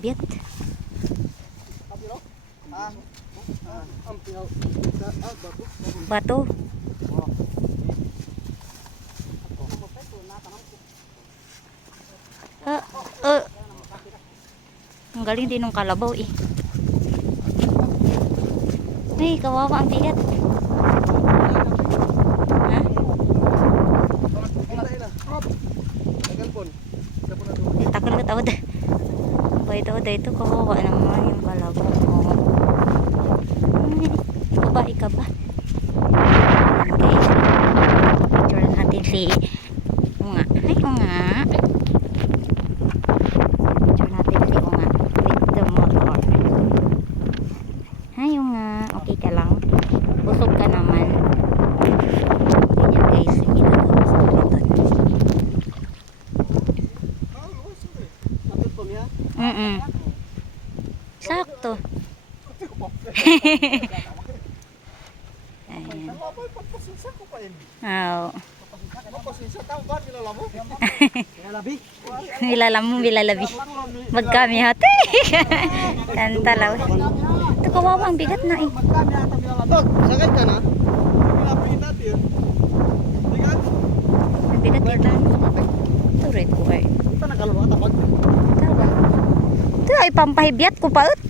bato. Bato. Ah, ah. Ang galing din ng kalabaw eh. Ay, kawawa ang bigat. Ha? Hintay na. Hop. Tagal pon. Isa po na doon. Takal ka tawad. Ba ito, ito, kawawa naman yung kalabaw. Oh. Ay, ba? Ayan guys. Picture natin si Unga. Ay, Unga. Picture natin si Unga with the motor. Ay, Unga. Okay ka lang? Busog ka naman. Ganyan guys. Ginagawa sa kalitan. Ah, oo, sorry. Tagal pon ya. Mm-mm. Sakto. Ayan. Ano ba pagpasensya ko pa yun? Oo. Pagpasensya tao ba kilala mo? Kilalabi. Nilalam mo, bilalabi. Magkami hati. Kantalaw. Ito kawawa ang bigat na eh. Magkami ata kilala. Dog, sakay ka na? Kilapin natin. Ang bigat ito. Ito red ko ay. Ito nagkalawa tapag. Ito? Ito ay pampahibyat ko pa ut.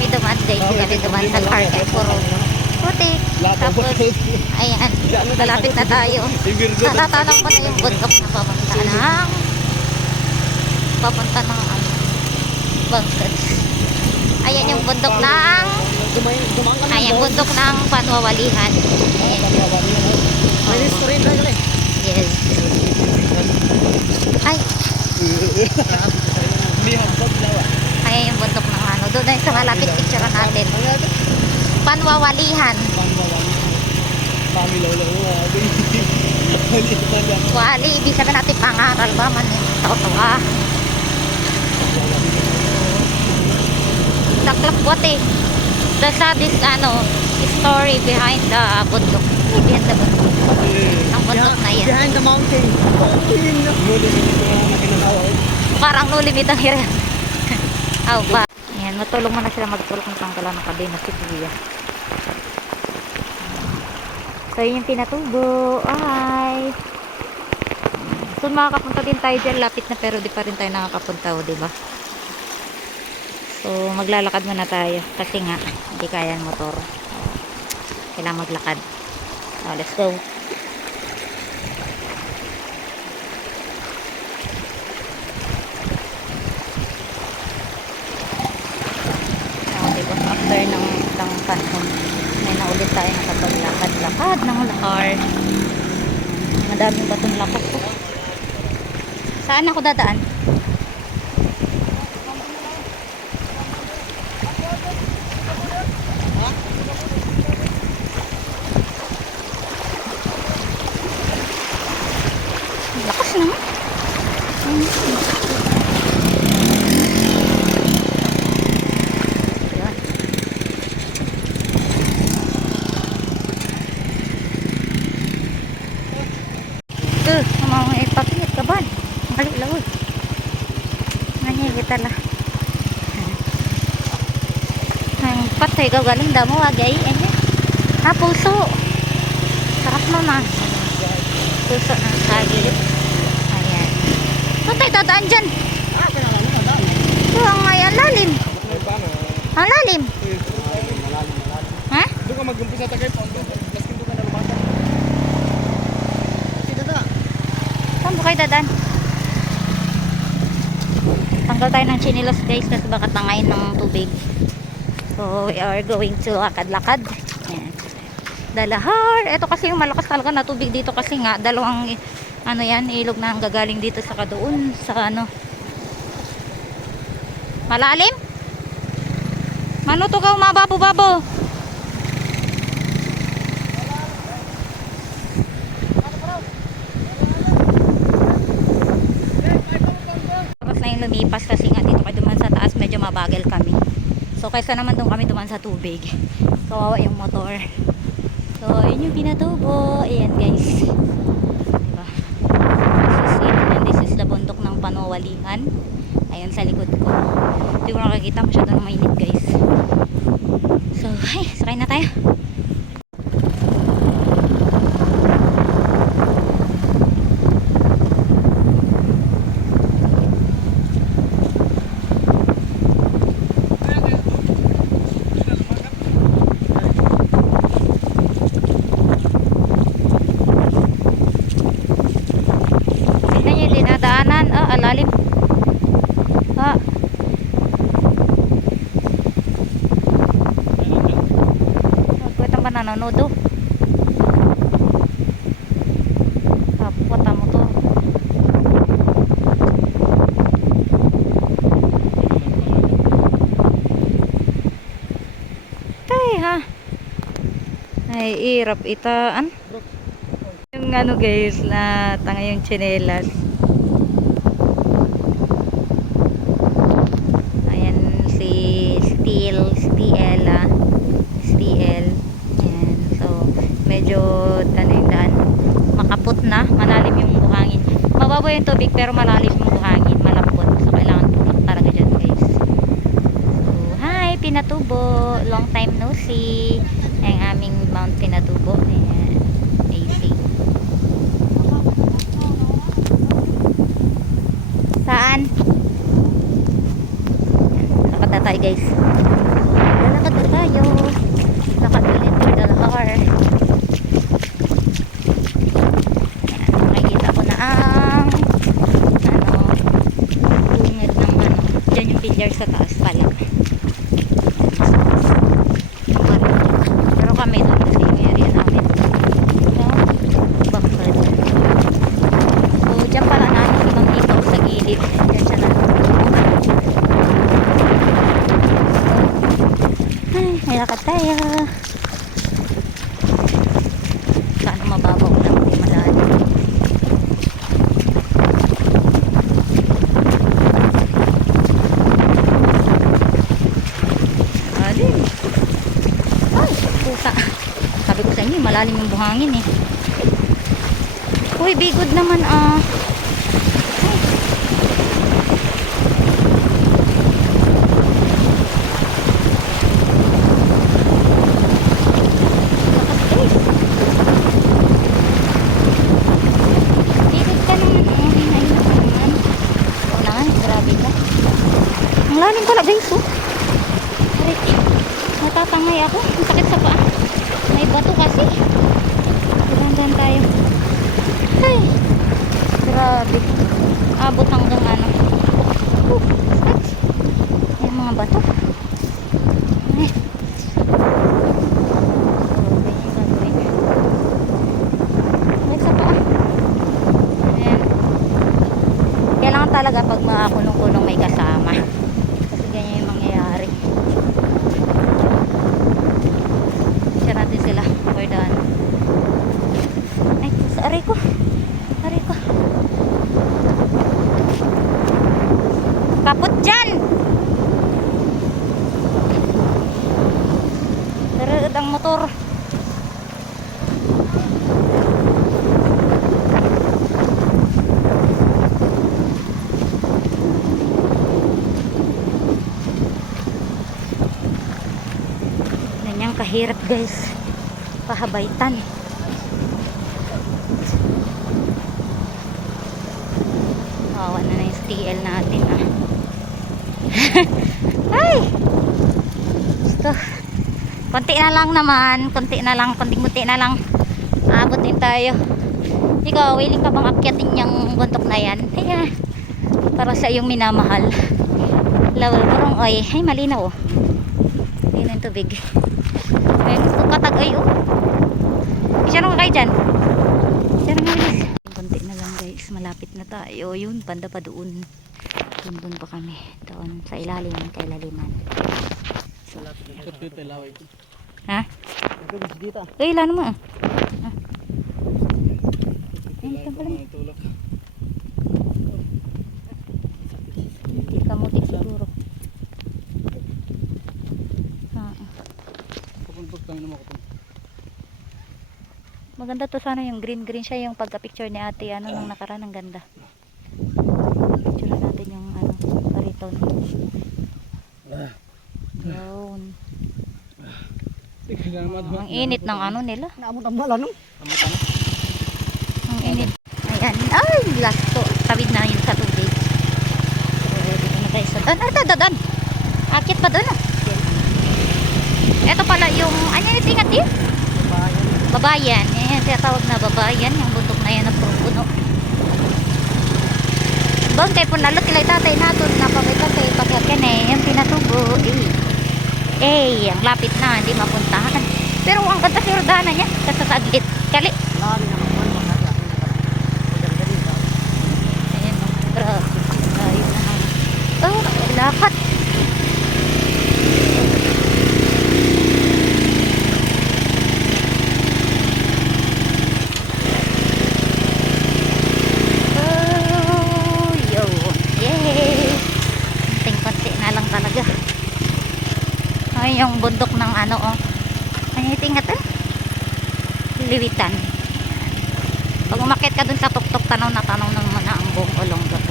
Kami dumaan guys. Hindi kami dumaan sa park. Ay, puro puti. Tapos, ayan. Malapit na tayo. Natatanong ko na yung bundok na papunta ng papunta ng ano Bangkets. Ayan yung bundok ng ayan bundok ng panwawalihan. Ayan. Eh. Yes. Ay, ah. ayan yung bundok ng ano. Doon na sa malapit picture natin. Panwawalihan. Ah. Wali, ibig sabihin natin pangaral ba man yung tao-tawa. Taklap what eh. Uh, this ano, story behind the bundok. Behind the bundok. Ang bundok na yan. Behind the mountain. Mountain. Parang no limit ang hiram. Aw ba? Ayan, matulong mo na sila magtulong ng tanggalan ng kabe na si Kuya. So, yun yung pinatubo. Ay. So, makakapunta din tayo dyan. Lapit na pero di pa rin tayo nakakapunta, o, diba? So, maglalakad muna tayo. Kasi nga, hindi kaya ang motor. Kailangan maglakad. So, let's go. Oh, diba? After ng panahon, may na ulit tayo nakapaglakad-lakad ng lakar. Madaming batong lapak ko. Saan ako dadaan? Lakas naman. Yan. Ito, mga ipapinit ka ba? Balik lawag. Nangyay kita la. Patay ka galing damo agay. Ano? Ah, puso. Sarap naman. Puso ng sagilip. Ayan. Saan tayo dadaan dyan? Ah, Ito ang ay, ang lalim. Ay, paano? Ang lalim. Ha? Doon ka mag-umpisa tagay po. Laskin doon ka na lumasa. Kasi dada. Saan ba kayo dadaan? Tanggal tayo ng chinilos guys kasi baka tangayin ng tubig. So we are going to lakad-lakad. Dalahar. Ito kasi yung malakas talaga na tubig dito kasi nga dalawang ano yan, ilog na ang gagaling dito sa kadoon sa ano. Malalim? Mano to ka umababo-babo? Lumipas kasi nga dito kayo duman sa taas medyo mabagal kami. So kaysa naman doon kami duman sa tubig. Kawawa yung motor. So yun yung pinatubo. Ayan guys. Diba? This is it. And this is the bundok ng Panowalihan. Ayan sa likod ko. Hindi ko nakakita masyado ng mainit guys. So ay, sakay na tayo. Tingnan nyo yung dinadaanan. Oh, alalim. Ah. Magkwet ang nanonood oh. Kapot ang motor. Tay ha. Ay, irap itaan. Yung ano guys, na tanga yung chinelas. Ayan si Steel, Stiela, Stiel. Ayan, so medyo ano yung daan, makapot na, malalim yung buhangin. Mababaw yung tubig pero malalim yung buhangin, malambot. So kailangan tulak talaga dyan guys. So, hi Pinatubo, long time no see. Ang aming Mount Pinatubo. Ayan, AC. Saan? Na tayo guys. Lakad po tayo. Lakad ulit for the lahar. Ayan, nakikita ko na ang ano, bungad ng ano. Diyan yung billiard sa taas pala. Pero kami doon kasi yung area namin. Sa Bakod. So, dyan pala namin ibang dito sa gilid. Dyan siya namin. Ay, may lakad tayo. Sana mababaw lang, hindi malalim. Malalim. Ay, pusa. Sabi ko sa inyo, malalim yung buhangin eh. Uy, bigod naman ah. Ay. Lakas guys. Bigod ka naman eh. Ay, naman. Oo naman, grabe ka. Ang lalim pala guys oh. Aray, natatangay ako. Ang sakit sa paa. May bato kasi. Dahan-dahan tayo. Ay, grabe. Abot hanggang ano. Uh, sakit. Yung mga bato. Ay. Grabe yung gagawin. Sakit sa paa. Ayan. Kailangan talaga pag makakulong-kulong may kasama. Kasi ganyan yung mangyayari. Siya natin sila. We're done. Ay, sa aray ko. Aray ko. Kapot dyan! Taraad ang motor. Kahirap guys. Pahabaitan. Kawawa na na yung TL natin ah. Ay! Gusto. Konti na lang naman. Konti na lang. Konting-kunti na lang. Abot din tayo. Ikaw, willing ka bang akyatin yung buntok na yan? Kaya, para sa iyong minamahal. Lawal parang ay, ay malinaw oh. Malinaw yung tubig. Ay, gusto katagay oh. Isa naman kayo dyan. Isa naman bilis. Konti na lang guys, malapit na tayo. Yun, banda pa doon. Doon doon pa kami. Doon sa ilalim, ito laway ko. Ha? Eh, ilan mo ah. Ah. Ay. Tulak. Hindi ka mutik siguro. Ah, ah. Papunpag tayo naman ako. Maganda to sana yung green green siya yung pagka-picture ni ate ano nung nakaraan ang ganda. Picture natin yung ano bariton. Yun. Ang init ng ano nila. Naamot ang mala no? Ang init. Ayan. Ay, last to. Tawid na yun sa tubig. Ready na guys. So, doon, ito, doon. Akit pa doon. ah. Ito pala yung, ano yung tingat yun? Babayan. Ayan, kaya tawag na babayan. Yung bundok na yan na puro puno. Doon kay punalot kilay tatay natin na pabitan kay pakyakan eh. Yung pinatubo. Eh. Eh, ang lapit na. Hindi mapuntahan. Pero ang ganda si Rodana niya. Kasasaglit. Kali. Lari Bakit ka dun katuktok tanaw na tanaw ng mga ang buong olongga po?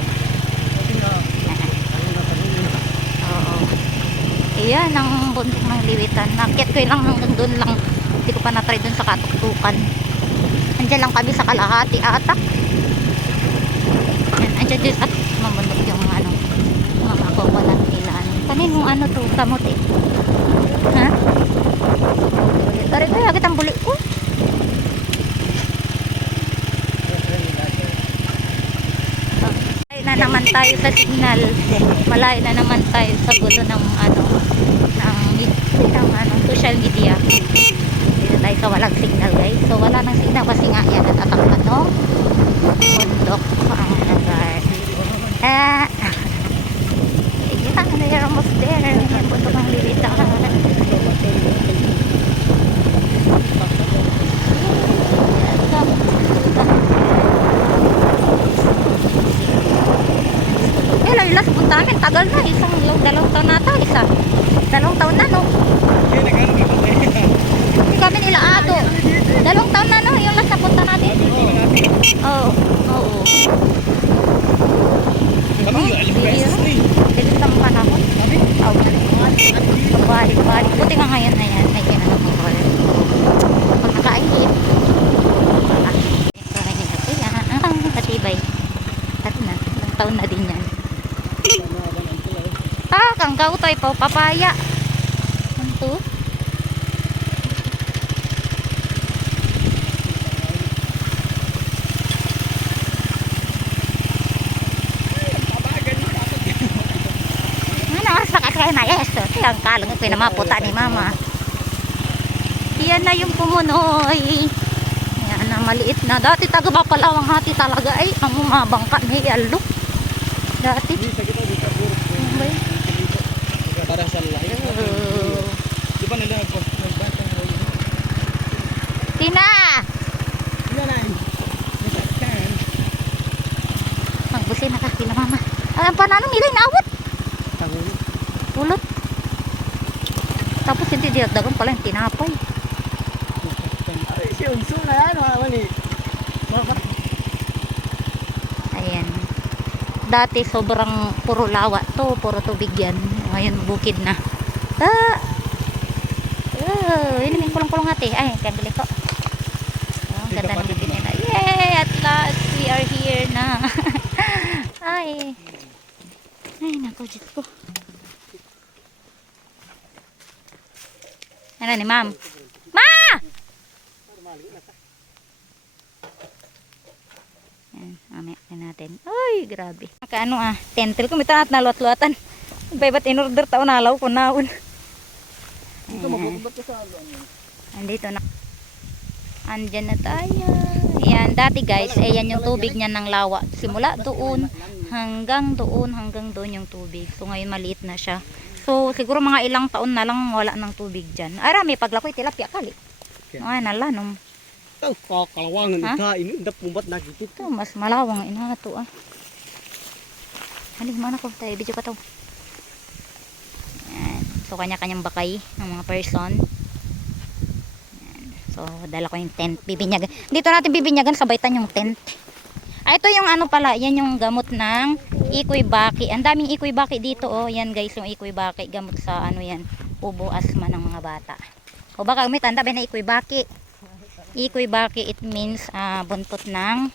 Oo. Iyan ang buntik ng liwitan. Nakit ko lang hanggang dun lang. Hindi ko pa na-try dun sa katuktukan. Andiyan lang kami sa kalahati atak. Yan, andiyan dyan at mamunod yung ano, mga coconut nila. Kanin yung ano to, kamot eh. Ha? Tari ko, hagit ang buli. Tayo sa signal. Malayo na naman tayo sa gulo ng ano, ng, ng ano, social media. Dito tayo sa walang signal guys. So wala nang signal kasi nga yan natatak ano, bundok ang lugar. Ah, yeah, they're almost there. Yung bundok ang lilitaan. Eh, lang last punta namin, tagal na, isang dalawang taon na ata, isa. Dalawang taon na, no? Hindi kami nila ato. Dalawang taon na, no? Yung last na punta natin. Oo, oo. Kami yung aling beses na eh. Bilis ng panahon. Na rin. Pabalik-balik. Buti nga ngayon na yan. May ano mo ko. Pag nakainip. Ah, ito na yun kasi. Ah, katibay. At na. Ilang taon na din yan. Kang kautoy po. Papaya. Ano oras na yes. Kaya ang kalang ito na maputa ni mama. Yan na yung pumunoy. Yan na maliit na. Dati taga Bapalawang hati talaga ay ang umabangka ni Alo. Dati. Hindi, sa kita dito. puro- Ano ba yun? Para sa. Uh, Di ba nila nagpo- nagbantay mo yun? Tina! Wala na eh. Nasaktan. Magbusin na ka kina mama. Alam pa nanong ilay naawat. Tangon. Pulot. Tapos hindi diagdagan pala yung tinapay. Ay, si Unso na yan. Wala eh. Mama. Ayan. Dati sobrang puro lawa to, puro tubig yan. Ngayon bukid na. Ah! Oh, inumin kulong-kulong ate. Ay, kagli ko. Oh, ang ganda ng bibig nila. Yay! At last, we are here na. Ay. Ay, naku, Diyos ko. Ano ni ma'am? Ma! Yan, mamaya na natin. Ay, grabe. Kaano ah, tentil ko, mitanat na luat-luatan. Bay, ba't in-order tao nalaw ko naon. Dito mabukubat ka sa ano. Andito na. Andyan na tayo. Yan, dati guys, eh yan yung tubig niya ng lawa. Simula doon, hanggang doon, hanggang doon yung tubig. So ngayon maliit na siya. So siguro mga ilang taon na lang wala ng tubig dyan. Arami, paglakoy tilapia kali. Ay, nala, nung Ang kakalawangan ita. Inundap pumbat nakikita. Ito, mas malawang ina to ah. Halika mana ko tayo video ka to. So kanya-kanyang bakay ng mga person. So dala ko yung tent, bibinyagan. Dito natin bibinyagan sabay tan yung tent. Ah, ito yung ano pala, yan yung gamot ng ikoy baki. Ang daming ikoy baki dito oh. Yan guys, yung ikoy baki, gamot sa ano yan, ubo asma ng mga bata. O baka umit, anda ba na ikoy baki? Ikoy baki, it means ah, buntot ng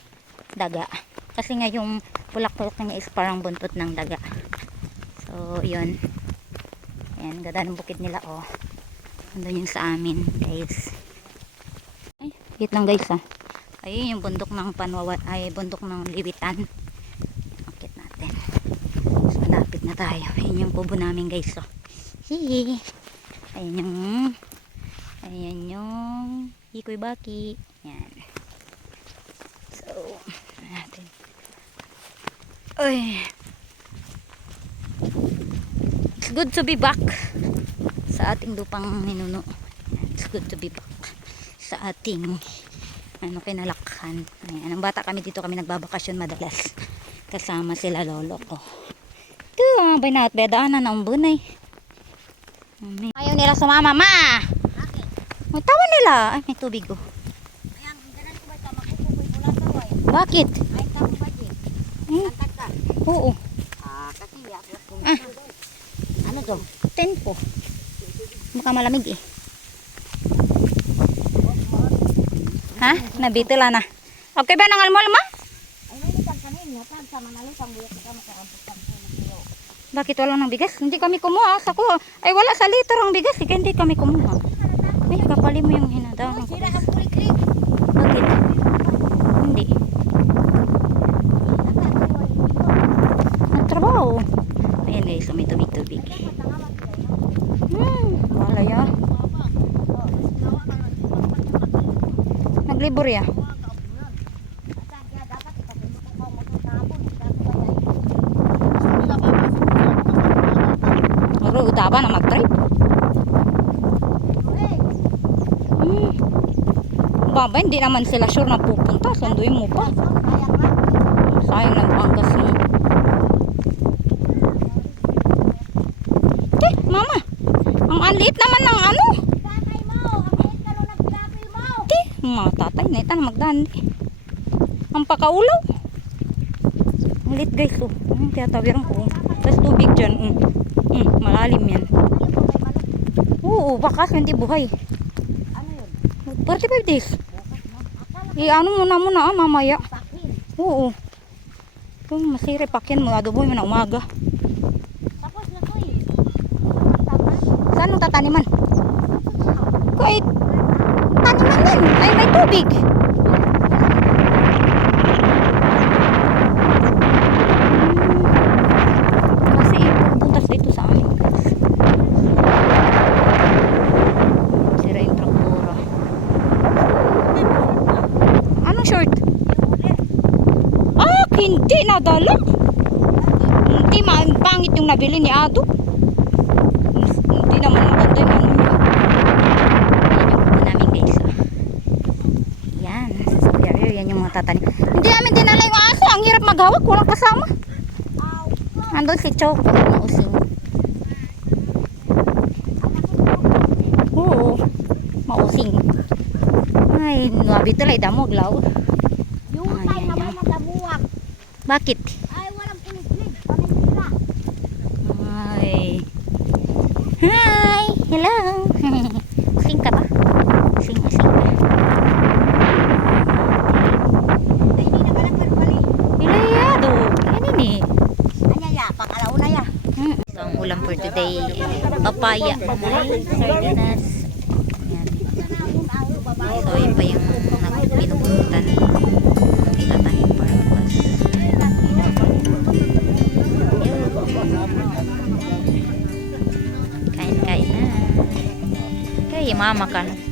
daga. Kasi nga yung bulak-bulak niya is parang buntot ng daga. So, yun. Ayan, ganda ng bukid nila, oh. Andun yung sa amin, guys. Ay, wait lang guys, ah. Ayun yung bundok ng panwawat, ay bundok ng libitan. Akit natin. So, malapit na tayo. Ayun yung kubo namin, guys, oh. Hihi. Ayun yung, ayan yung ikoy baki. Yan. So, ano natin. Uy. It's good to be back sa ating lupang ninuno. It's good to be back sa ating ano kinalakhan. Ayan, ang bata kami dito kami nagbabakasyon madalas. Kasama sila lolo ko. Ito, mga binat, bedaanan na ang bunay. Ayaw nila sumama, ma! Ang tawa nila. Ay, may tubig oh. Bakit? Hmm? Oo. Ah. Ano to? Tempo. Baka malamig eh. Ha? Nabitila na. Okay ba nang almol ma? Bakit wala ng bigas? Hindi kami kumuha. Sa. Ay wala sa liter ang bigas. Hindi kami kumuha. Ay, kapali mo yung hinadaw. Oh, sila ang kuliklik. Bakit? Hindi. Ito libur ya. Kaya dapat ipapindot ko mo sa hapon. Dapat ba yan? Wala pa pasok sa mga Oro utaba na mag-drive. Eh, Hmm. Baba, hindi naman sila sure na pupunta. Sunduin mo pa. Sayang ng panggas mo. Te, mama. Ang anliit naman ng ano. Tatay mo, ang liit ka nung nagpilapil mo. Te, mga tatay, naita na magdandi. Ang pakaulaw. Ang liit guys, oh. Hmm, tiyatawiran ko. Tapos tubig dyan. Mm. Mm, malalim yan. Oo, bakas hindi buhay. Ano yun? 45 days. Eh, ano muna muna ah, mamaya. pakin. Oo. Kung masiri, pakyan mo. Adobo mo na umaga. Tapos na to eh. Saan mo tataniman? Kahit taniman yan. Ay, may tubig. Hmm. Kasi pupuntas dito sa amin. guys. Sira yung traktora. Anong short? Ah, hindi nadala. Hindi, ma pangit yung nabili ni Ado. Hindi naman maganda yung ano niya. Namin guys. ah. Yan, sa superior, yan yung mga tatanim. Hindi namin dinala yung aso. Ang hirap maghawak, walang kasama. aw, Andun si Choco, mausing. Oo, mausing. Ay, nabi talay damog law. yung Ay, tay ay, na ay. may madamuwak. Bakit? Ay, walang. Pamintila. Ay. Hi! Hello! Sing ka ba? Sing, sing ka. Hmm. So, ang ulam for today, papaya. Ay, sardinas. Kain-kain na.